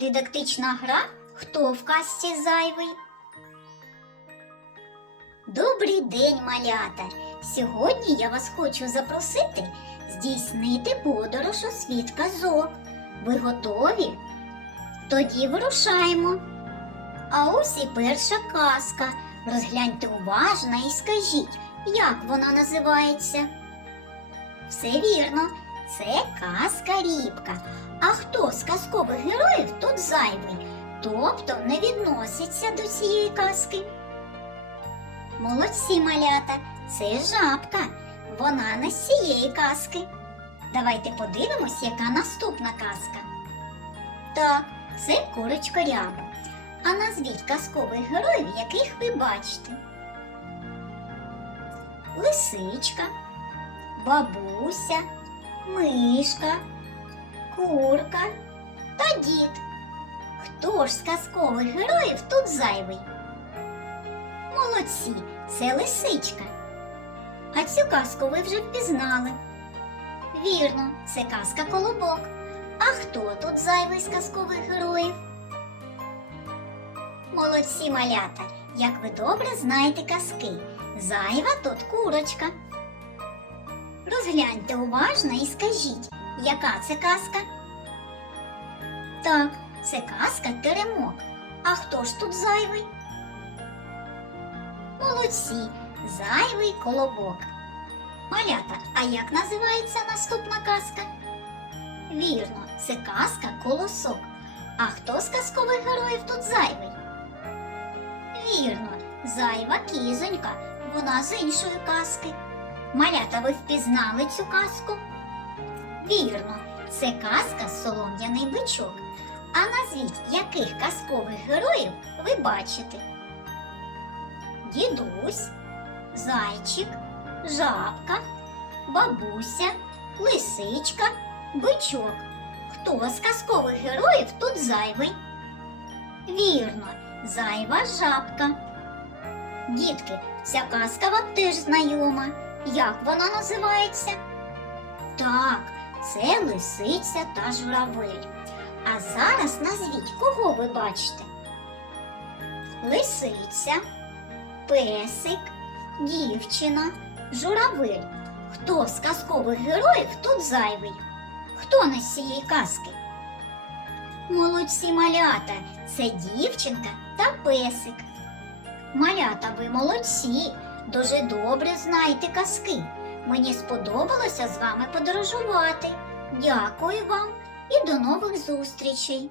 Дидактична гра Хто в казці зайвий? Добрий день, малята! Сьогодні я вас хочу запросити здійснити подорож у світ казок. Ви готові? Тоді вирушаємо. А ось і перша казка. Розгляньте уважно і скажіть, як вона називається. Все вірно, це казка Рібка. А хто з казкових героїв тут зайвий, тобто не відноситься до цієї казки? Молодці малята, це жабка. Вона не з цієї казки. Давайте подивимось, яка наступна казка. Так, це курочка ряба. А назвіть казкових героїв, яких ви бачите. Лисичка, бабуся, мишка, курка та дід. Хто ж з казкових героїв тут зайвий? Молодці, це лисичка. А цю казку ви вже впізнали. Вірно, це казка Колобок. А хто тут зайвий з казкових героїв? Молодці малята, як ви добре знаєте казки. Зайва тут курочка. Розгляньте уважно і скажіть, яка це казка? Так, це казка Теремок. А хто ж тут зайвий? Молодці, зайвий колобок. Малята, а як називається наступна казка? Вірно, це казка Колосок. А хто з казкових героїв тут зайвий? Вірно, зайва кізонька, вона з іншої казки. Малята, ви впізнали цю казку? Вірно, це казка Солом'яний бичок. А назвіть, яких казкових героїв ви бачите? Дідусь, зайчик, жабка, бабуся, лисичка, бичок. Хто з казкових героїв тут зайвий? Вірно, зайва жабка. Дітки, ця казка вам теж знайома. Як вона називається? Так, це лисиця та журавель. А зараз назвіть, кого ви бачите? Лисиця, песик, дівчина, журавель. Хто з казкових героїв тут зайвий? Хто не з цієї казки? Молодці малята, це дівчинка та песик. Малята, ви молодці, дуже добре знаєте казки. Мені сподобалося з вами подорожувати. Дякую вам і до нових зустрічей!